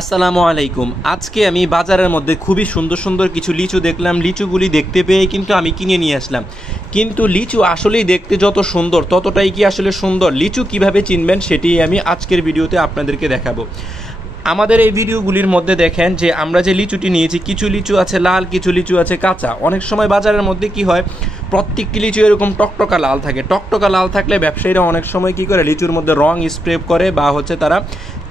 আসসালামু আলাইকুম। আজকে আমি বাজারের মধ্যে খুবই সুন্দর সুন্দর কিছু লিচু দেখলাম। লিচুগুলি দেখতে পেয়ে কিন্তু আমি কিনে নিয়ে আসলাম। কিন্তু লিচু আসলেই দেখতে যত সুন্দর ততটাই কি আসলে সুন্দর? লিচু কিভাবে চিনবেন সেটি আমি আজকের ভিডিওতে আপনাদেরকে দেখাবো। আমাদের এই ভিডিওগুলির মধ্যে দেখেন যে আমরা যে লিচুটি নিয়েছি, কিছু লিচু আছে লাল, কিছু লিচু আছে কাঁচা। অনেক সময় বাজারের মধ্যে কি হয়, প্রত্যেকটি লিচু এরকম টকটকা লাল থাকে। টকটকা লাল থাকলে ব্যবসায়ীরা অনেক সময় কি করে, লিচুর মধ্যে রং স্প্রে করে বা তারা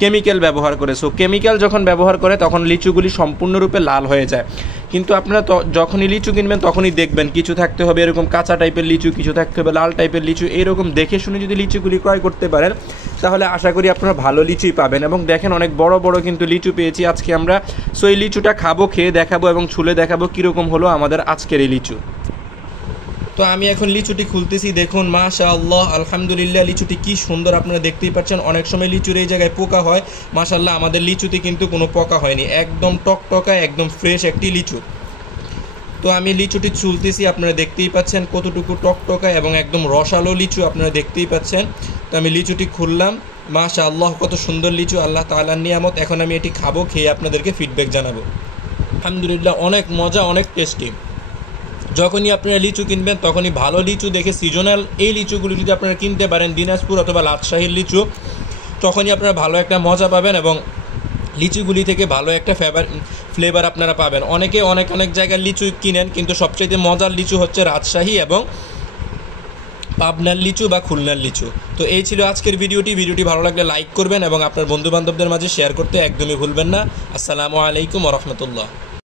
কেমিক্যাল ব্যবহার করে। সো কেমিক্যাল যখন ব্যবহার করে তখন লিচুগুলি সম্পূর্ণরূপে লাল হয়ে যায়। কিন্তু আপনারা যখনই লিচু কিনবেন তখনই দেখবেন কিছু থাকতে হবে এরকম কাঁচা টাইপের লিচু, কিছু থাকতে হবে লাল টাইপের লিচু। এইরকম দেখে শুনে যদি লিচুগুলি ক্রয় করতে পারেন তাহলে আশা করি আপনারা ভালো লিচুই পাবেন। এবং দেখেন অনেক বড় বড় কিন্তু লিচু পেয়েছি আজকে আমরা। সো এই লিচুটা খাবো, খেয়ে দেখাবো এবং ছুলে দেখাবো কীরকম হলো আমাদের আজকের এই লিচু। তো আমি এখন লিচুটি খুলতেছি। দেখুন মাশাআল্লাহ, আলহামদুলিল্লাহ, লিচুটি কি সুন্দর আপনারা দেখতেই পাচ্ছেন। অনেক সময় লিচুর এই জায়গায় পোকা হয়, মাশাআল্লাহ আমাদের লিচুতে কিন্তু কোনো পোকা হয়নি, একদম টকটকা একদম ফ্রেশ একটি লিচু। তো আমি লিচুটি ছুলতেছি, আপনারা দেখতেই পাচ্ছেন কতটুকু টকটকা এবং একদম রসালো লিচু আপনারা দেখতেই পাচ্ছেন। তো আমি লিচুটি খুললাম, মাশাআল্লাহ কত সুন্দর লিচু, আল্লাহ তাআলার নিয়ামত। এখন আমি এটি খাবো, খেয়ে আপনাদেরকে ফিডব্যাক জানাবো। আলহামদুলিল্লাহ অনেক মজা, অনেক টেস্টি। যখনই আপনারা লিচু কিনবেন তখনই ভালো লিচু দেখে, সিজনাল এই লিচুগুলি যদি আপনারা কিনতে পারেন, দিনাজপুর অথবা রাজশাহীর লিচু, তখনই আপনারা ভালো একটা মজা পাবেন এবং লিচুগুলি থেকে ভালো একটা ফ্লেভার আপনারা পাবেন। অনেকে অনেক জায়গার লিচু কিনেন, কিন্তু সবচেয়ে মজার লিচু হচ্ছে রাজশাহী এবং পাবনার লিচু বা খুলনার লিচু। তো এই ছিল আজকের ভিডিওটি ভালো লাগলে লাইক করবেন এবং আপনার বন্ধুবান্ধবদের মাঝে শেয়ার করতে একদমই ভুলবেন না। আসসালামু আলাইকুম ওয়া রাহমাতুল্লাহ।